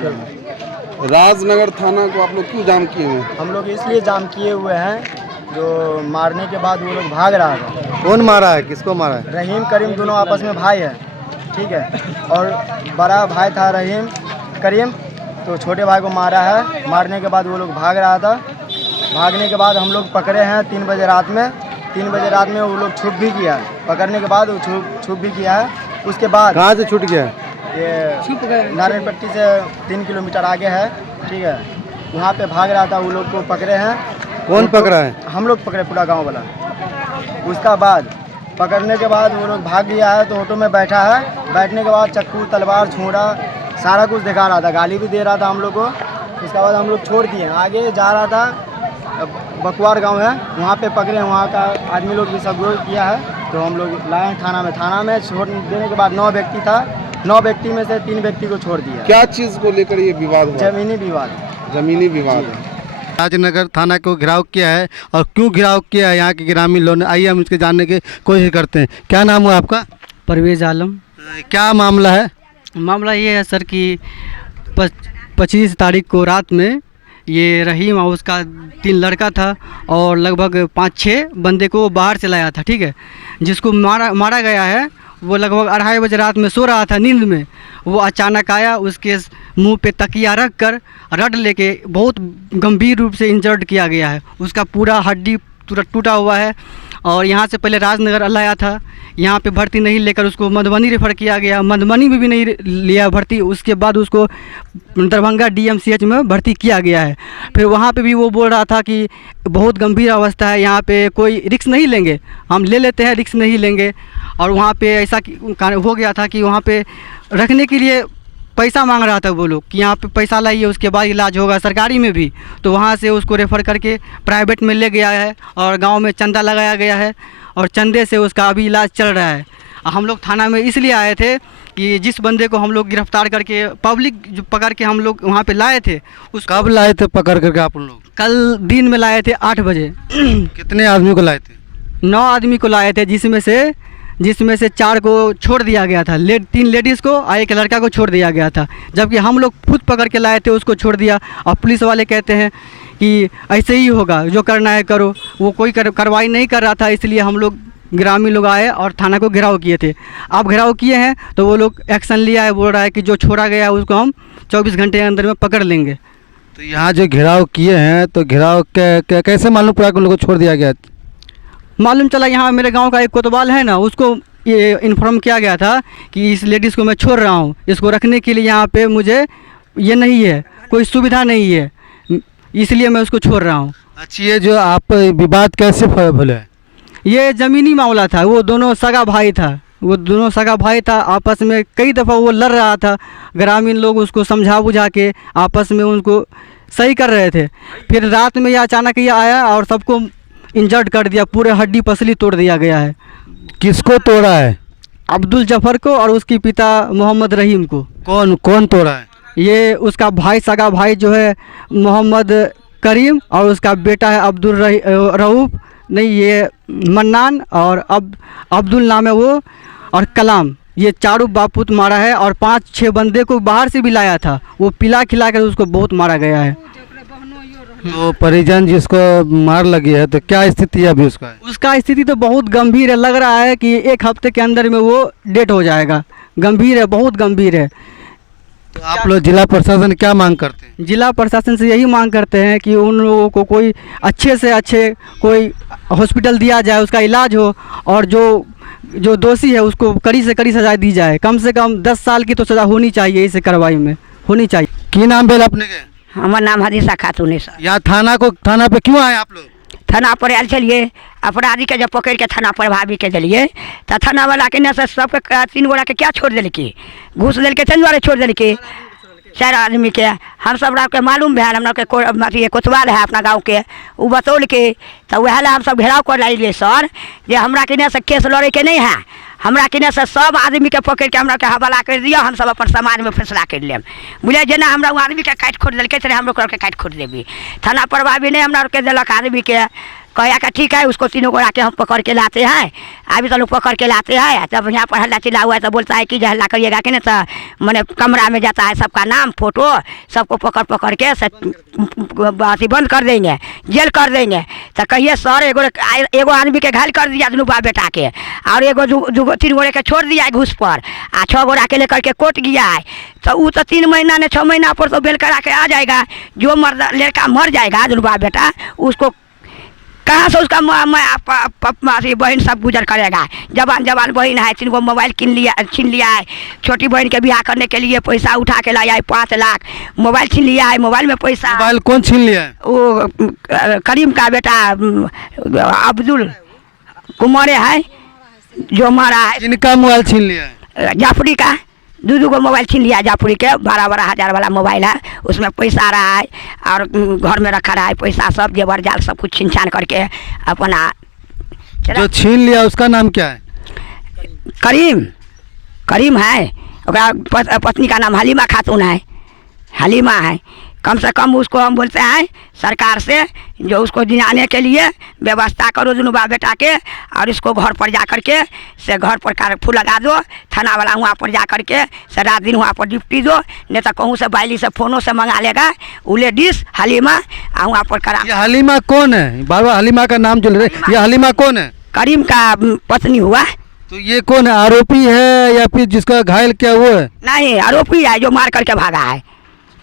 वाले में। राजनगर थाना को आप लोग क्यों जाम किए हुए हैं? हम लोग इसलिए जाम किए हुए हैं, जो मारने के बाद वो लोग भाग रहा था। कौन मारा है, किसको मारा है? रहीम करीम दोनों आपस में भाई है, ठीक है। और बड़ा भाई था रहीम करीम, तो छोटे भाई को मारा है। मारने के बाद वो लोग भाग रहा था। भागने के बाद हम लोग पकड़े हैं 3 बजे रात में। 3 बजे रात में वो लोग छुप भी किया है। पकड़ने के बाद वो छुप भी किया है। उसके बाद कहाँ से छूट गया? ये नारायण पट्टी से 3 किलोमीटर आगे है, ठीक है। वहाँ पे भाग रहा था, वो लोग को पकड़े हैं। कौन पकड़ा है? हम लोग पकड़े, पूरा गांव वाला। उसका बाद पकड़ने के बाद वो लोग भाग गया है, तो ऑटो में बैठा है। बैठने के बाद चक्कू तलवार छुरा सारा कुछ दिखा रहा था, गाली भी दे रहा था हम लोग को। उसके बाद हम लोग छोड़ दिए, आगे जा रहा था। बकुआर गांव है, वहाँ पे पकड़े। वहाँ का आदमी लोग भी सब लोग किया है, तो हम लोग लाए थाना में। थाना में छोड़ देने के बाद 9 व्यक्ति था। 9 व्यक्ति में से 3 व्यक्ति को छोड़ दिया। क्या चीज को लेकर ये विवाद हुआ? जमीनी विवाद। जमीनी विवाद है। राजनगर थाना को घेराव किया है, और क्यों घेराव किया है यहाँ के ग्रामीण लोगों ने, आइए हम इसके जानने की कोशिश करते हैं। क्या नाम हुआ आपका? परवेज़ आलम। क्या मामला है? मामला ये है सर कि 25 तारीख को रात में ये रहीम और उसका 3 लड़का था, और लगभग 5-6 बंदे को बाहर से लाया था, ठीक है। जिसको मारा गया है वो लगभग 2:30 बजे रात में सो रहा था नींद में। वो अचानक आया, उसके मुंह पे तकिया रख कर रड लेके बहुत गंभीर रूप से इंजर्ड किया गया है। उसका पूरा हड्डी टूटा हुआ है। और यहाँ से पहले राजनगर लाया था, यहाँ पे भर्ती नहीं लेकर उसको मधुबनी रेफ़र किया गया। मधुबनी में भी नहीं लिया भर्ती। उसके बाद उसको दरभंगा DMCH में भर्ती किया गया है। फिर वहाँ पे भी वो बोल रहा था कि बहुत गंभीर अवस्था है, यहाँ पे कोई रिस्क नहीं लेंगे, हम ले लेते हैं, रिस्क नहीं लेंगे। और वहाँ पे ऐसा हो गया था कि वहाँ पे रखने के लिए पैसा मांग रहा था वो लोग, कि यहाँ पे पैसा लाइए, उसके बाद इलाज होगा सरकारी में भी। तो वहाँ से उसको रेफ़र करके प्राइवेट में ले गया है, और गांव में चंदा लगाया गया है, और चंदे से उसका अभी इलाज चल रहा है। हम लोग थाना में इसलिए आए थे कि जिस बंदे को हम लोग गिरफ्तार करके पब्लिक जो पकड़ के हम लोग वहाँ पे लाए थे। उस कब लाए थे पकड़ करके आप लोग? कल दिन में लाए थे 8 बजे। कितने आदमी को लाए थे? 9 आदमी को लाए थे, जिसमें से 4 को छोड़ दिया गया था। 3 लेडीज़ को और 1 लड़का को छोड़ दिया गया था, जबकि हम लोग खुद पकड़ के लाए थे, उसको छोड़ दिया। और पुलिस वाले कहते हैं कि ऐसे ही होगा, जो करना है करो। वो कोई कार्रवाई नहीं कर रहा था, इसलिए हम लोग ग्रामीण लोग आए और थाना को घेराव किए थे। अब घेराव किए हैं तो वो लोग एक्शन लिया है, बोल रहा है कि जो छोड़ा गया है उसको हम 24 घंटे के अंदर में पकड़ लेंगे। तो यहाँ जो घेराव किए हैं, तो घेराव कैसे मालूम पड़ा कि उन लोगों को छोड़ दिया गया? मालूम चला, यहाँ मेरे गांव का एक कोतवाल है ना, उसको ये इन्फॉर्म किया गया था कि इस लेडीज़ को मैं छोड़ रहा हूँ, इसको रखने के लिए यहाँ पे मुझे ये नहीं है, कोई सुविधा नहीं है, इसलिए मैं उसको छोड़ रहा हूँ। अच्छा, ये जो आप विवाद कैसे फैले? ये ज़मीनी मामला था। वो दोनों सगा भाई था। आपस में कई दफ़ा वो लड़ रहा था। ग्रामीण लोग उसको समझा बुझा के आपस में उनको सही कर रहे थे। फिर रात में यह अचानक ये आया और सबको इंजर्ड कर दिया, पूरे हड्डी पसली तोड़ दिया गया है। किसको तोड़ा है? अब्दुल जफर को और उसके पिता मोहम्मद रहीम को। कौन तोड़ा है? ये उसका भाई, सगा भाई जो है मोहम्मद करीम, और उसका बेटा है अब्दुल रऊफ़, नहीं ये मन्नान, और अब्दुल नाम है वो, और कलाम। ये चारों बापूत मारा है, और 5-6 बंदे को बाहर से भी लाया था। वो पिला खिला कर उसको बहुत मारा गया है। तो परिजन जिसको मार लगी है, तो क्या स्थिति है अभी उसका? उसका स्थिति तो बहुत गंभीर है, लग रहा है कि 1 हफ्ते के अंदर में वो डेड हो जाएगा। गंभीर है, बहुत गंभीर है। तो आप लोग जिला प्रशासन क्या मांग करते हैं? जिला प्रशासन से यही मांग करते हैं कि उन लोगों को कोई अच्छे से अच्छे कोई हॉस्पिटल दिया जाए, उसका इलाज हो, और जो दोषी है उसको कड़ी से कड़ी सज़ा दी जाए। कम से कम 10 साल की तो सज़ा होनी चाहिए, इस कार्रवाई में होनी चाहिए। की नाम भेल अपने के? हमार नाम हदीसा खातून है सर। यहाँ थाना पे क्यों आए आप लोग? थाना पर आयल चलिए, अपराधी के जब पकड़ के थाना पर भाभी के दिलिए, तो थाना वाला के न सबके 3 गोरा के क्या छोड़ दिल्की, घूस दिल्के, तेन द्वारे छोड़ दिल्की 4 आदमी के। हम सब के मालूम भेल, हमरा के अथी कोतवाल है अपना गाँव के, वो बतौल के, तो वह हम सब घेराव कर लाइए सर, जे हमरा के से केस लड़े के नहीं है। हमरा किने से सब आदमी के पकड़ के हमरा के हवाला कर दिया, हम सब अपन समाज में फैसला कर लेम। बुझे जेना हमरा आदमी के काट खोट दिल्के, तेरे हम के काट खोट देवी। थाना प्रभावी नहीं हमरा के दिलक आदमी के, कहा कि ठीक है उसको तीनों को आके हम पकड़ के लाते हैं। अभी तो लोग पकड़ के लाते हैं, तब यहाँ पर हल्ला चिल्ला हुआ है तो बोलता है कि जो हल्ला करिएगा कि नहीं तो मैंने कमरा में जाता है सबका नाम फोटो सबको पकड़ पकड़ के अथी बंद कर देंगे, जेल कर देंगे। तो कहिए सर एगो आदमी के घायल कर दिया दोनों बाप बेटा के, और एगो दो 3 गोरे के छोड़ दिया है घूस पर, 6 गोरा के लेकर के कोर्ट गया है। तो वो तो 3 महीना ने 6 महीना पर तो बेल करा के आ जाएगा। जो लड़का मर जाएगा दोनों बाप बेटा, उसको कहाँ से उसका बहन सब गुजर करेगा। जवान बहन है, 3 गो मोबाइल छीन लिया है। छोटी बहन के ब्याह करने के लिए पैसा उठा के लाया है 5 लाख, मोबाइल छीन लिया है। मोबाइल में पैसा, मोबाइल कौन छीन लिया है? वो करीम का बेटा अब्दुल कुमार है जो मारा है। जिनका मोबाइल छीन लिया है? जाफरी का 2 गो मोबाइल छीन लिया जाफरी के, 12 हज़ार वाला मोबाइल है, उसमें पैसा रहा है और घर में रखा रहा है पैसा सब जेवर जाल सब कुछ छीन छान करके अपना। जो छीन लिया उसका नाम क्या है? करीम है, पत्नी का नाम हलीमा खातून है, हलीमा है। कम से कम उसको हम बोलते हैं सरकार से जो उसको दिलाने के लिए व्यवस्था करो दोनों बाप बेटा के, और इसको घर पर जा कर के से घर पर फूल लगा दो, थाना वाला वहाँ पर जा कर के से रात दिन वहाँ पर ड्यूटी दो, नहीं तो कहूँ से बाइली से फ़ोनों से मंगा लेगा वो लेडीज हलीमा वहाँ पर करा। ये हलीमा कौन है? बाबा हलीमा का नाम जो ले रहे, ये हलीमा कौन है? करीम का पत्नी हुआ। तो ये कौन है, आरोपी है या फिर जिसका घायल किया वो है? नहीं, आरोपी है जो मार करके भागा है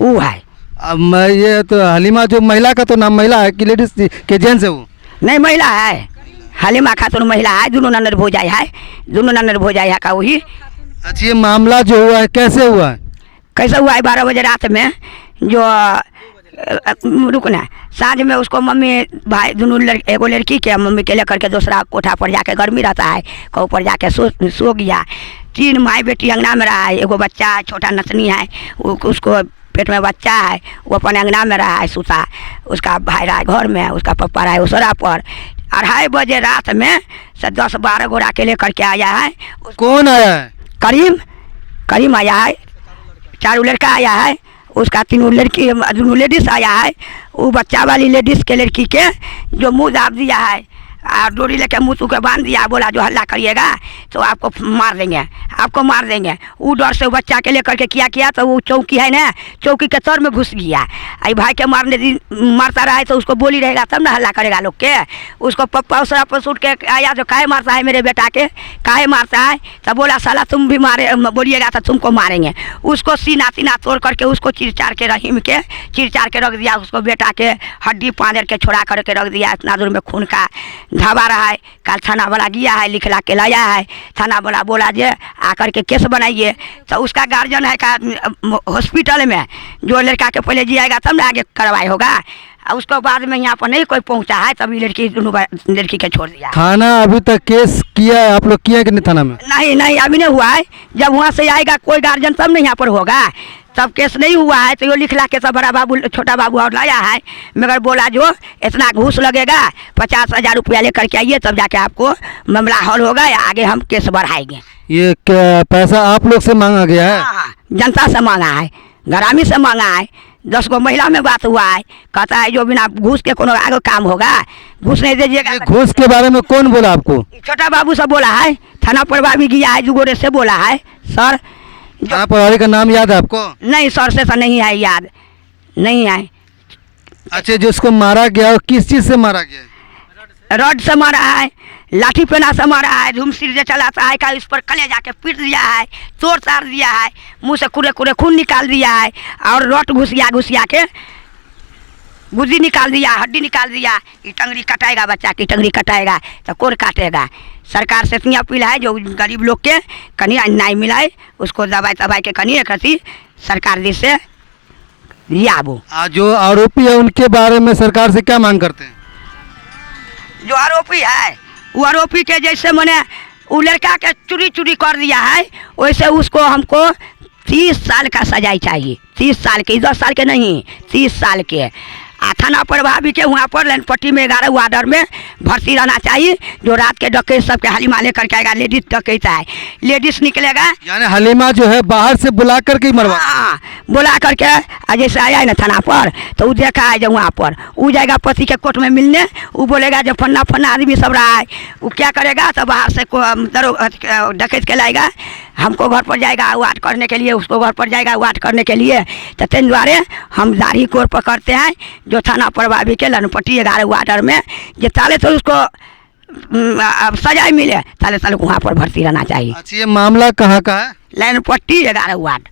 वो है। अब ये तो हलीमा जो महिला का तो नाम महिला है कि लेडीज के जेंट्स है? वो नहीं महिला है, हलीमा खातून महिला है, दोनों ननद भोजाई है, दोनों ननद भोजाई है का वही। अच्छा, ये मामला जो हुआ है कैसे हुआ है? कैसे हुआ है? 12 बजे रात में जो रुकना साँझ में उसको मम्मी भाई दोनों एगो लड़की के मम्मी के लेकर के दूसरा कोठा पर जाके गर्मी रहता है कहीं पर जाके सो गया। 3 माई बेटी अंगना में रहा है, एगो बच्चा छोटा नतनी है उसको पेट में बच्चा है, वो अपने अंगना में रहा है सूता। उसका भाई रहा है घर में, उसका पप्पा रहा है उसरा पर। 2:30 बजे रात में से 10-12 गोरा के लेकर के आया है। कौन आया है? करीम आया है, 4 लड़का आया है, उसका 3 लड़की 2 लेडीज आया है। वो बच्चा वाली लेडीज के लड़की के जो मुँह दाब दिया है और डोरी लेके मुँह के बांध दिया, बोला जो हल्ला करिएगा तो आपको मार देंगे। वो डर से बच्चा के लेकर के किया तो वो चौकी है ना, चौकी के तर में घुस गया। आई भाई के मारता रहा है तो उसको बोली रहेगा तब ना हल्ला करेगा लोग के। उसको पप्पा उसरा पर सूट के आया जो काहे मारता है मेरे बेटा के, काहे मारता है? तो बोला साला तुम भी बोलिएगा तो तुमको मारेंगे। उसको सीना तोड़ करके उसको चिरचार के रहीम के चिरचार के रख दिया। उसको बेटा के हड्डी पाँजर के छोड़ा करके रख दिया। इतना दूर में खून का धावा रहा है। कल थाना वाला गया है, लिखला के लाया है। थाना वाला बोला जे आकर के केस बनाइए। तो उसका गार्जियन है का हॉस्पिटल में जो लड़का के पहले जिएगा तब ना आगे कार्रवाई होगा। उसको बाद में यहाँ पर नहीं कोई पहुँचा है, तभी लड़की के छोड़ दिया। थाना अभी तक केस किया है आप लोग, किया है कि नहीं थाना में? नहीं अभी नहीं हुआ है। जब वहाँ से आएगा कोई गार्जियन तब नहीं यहाँ पर होगा। तब केस नहीं हुआ है तो ये लिखला के सब बड़ा बाबू छोटा बाबू और लाया है, मगर बोला जो इतना घूस लगेगा 50,000 रुपया लेकर के आइए तब जाके आपको मामला हल होगा या आगे हम केस बढ़ाएंगे। ये क्या पैसा आप लोग से मांगा गया है? हाँ, जनता से मांगा है, ग्रामीण से मांगा है। 10 गो महिला में बात हुआ है, कहता है जो बिना घूस के कोनो आगे काम होगा, घूस नहीं दीजिएगा। घूस के बारे में कौन बोला आपको? छोटा बाबू से बोला है, थाना प्रभारी भी गया है, 2 गोरे से बोला है। सर थाना प्रभारी का नाम याद है आपको? नहीं सर से तो नहीं है, याद नहीं है। अच्छा, जिसको मारा गया वो किस चीज़ से मारा गया? रड से मारा है, लाठी पेना से मारा है, धूमसिर जो चलाता है का इस पर कले जाके पीट दिया है, तोड़ ताड़ दिया है, मुंह से कुरे खून निकाल दिया है और रट घुसिया के गुद्दी निकाल दिया, हड्डी निकाल दिया। ये टंगड़ी कटाएगा, बच्चा की टंगड़ी कटाएगा तो कोर काटेगा। सरकार से इतनी अपील है जो गरीब लोग के कहीं अन्याय मिलाए उसको दवाई के कहीं एक सरकार दी से दिया। वो जो आरोपी है उनके बारे में सरकार से क्या मांग करते हैं? जो आरोपी है वो आरोपी के जैसे मैंने वो लड़का के चोरी कर दिया है वैसे उसको हमको 30 साल का सजाई चाहिए। 30 साल के, 10 साल के नहीं, 30 साल के। थाना प्रभावी के वहाँ पर लाइन पट्टी में 11 वार्डर में भर्ती रहना चाहिए। जो रात के डकैत सबके हलीमा लेकर के आएगा, लेडीज डकैत है, लेडीज निकलेगा, यानी हलीमा जो है बाहर से बुला करके ही मरवा। हाँ बुला करके जैसे आया है ना थाना पर, तो वो देखा है जो वहाँ पर वो जाएगा पति के कोर्ट में मिलने, वो बोलेगा जो फन्ना फन्ना आदमी सब रहा है, वो क्या करेगा, तो बाहर से डकैत के लाएगा, हमको घर पर जाएगा वाट करने के लिए, उसको घर पर जाएगा वाट करने के लिए। तो तेन द्वारे हम दाढ़ी कोर पकड़ते हैं जो थाना प्रभावी के लनपट्टी 11 वार्डर में, जो ताले तो उसको सजाए मिले, ताले ताले वहाँ पर भर्ती रहना चाहिए। अच्छा, ये मामला कहाँ का है? लनपट्टी 11 वार्ड,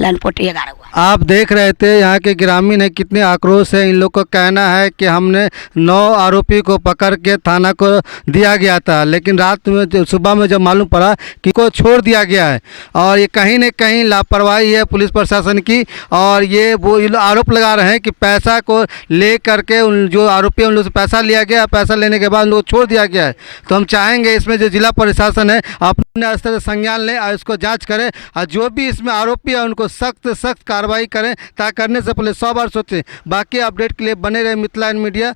लनपट्टी 11 वार्ड। आप देख रहे थे यहाँ के ग्रामीण है कितने आक्रोश है। इन लोग का कहना है कि हमने 9 आरोपी को पकड़ के थाना को दिया गया था, लेकिन रात में सुबह में जब मालूम पड़ा कि को छोड़ दिया गया है, और ये कहीं न कहीं लापरवाही है पुलिस प्रशासन की। और ये वो आरोप लगा रहे हैं कि पैसा को ले करके उन जो आरोपी हैं उन लोग से पैसा लिया गया, पैसा लेने के बाद उन लोग को छोड़ दिया गया है। तो हम चाहेंगे इसमें जो जिला प्रशासन है अपने स्तर से संज्ञान लें और इसको जाँच करें, और जो भी इसमें आरोपी है उनको सख्त कार्रवाई करें, ताकि करने से पहले 100 बार सोचें। बाकी अपडेट के लिए बने रहे मिथिला मीडिया।